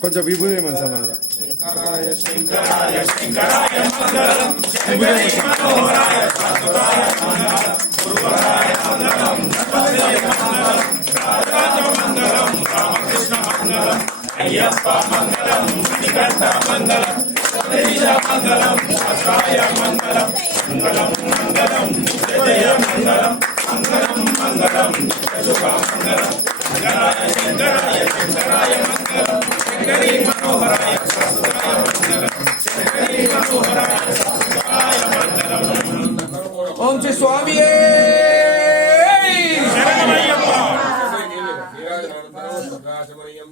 కొంచెం విభూతి మనసమాన అయ్యప్ప మంగళం మణికంఠ మంగళం మంగళం అసాయ మంగళం మంగళం మంగళం నిత్యజయ మంగళం మంగళం మంగళం శుభ మంగళం శంకరాయ శంకరాయ శంకరాయ మంగళం శంకరీ మనోహరాయ శాశ్వతాయ మంగళం శంకరీ మనోహరాయ శాశ్వతాయ మంగళం. ఓం శ్రీ స్వామి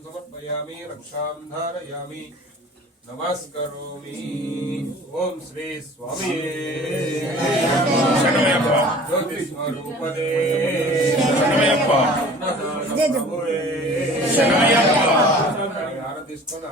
సమర్పయామి రక్షాం ధారయామి నమస్కరోమి. ఓం శ్రీ స్వామి జ్యోతి స్వరూపదే ఆరాధిస్తున్న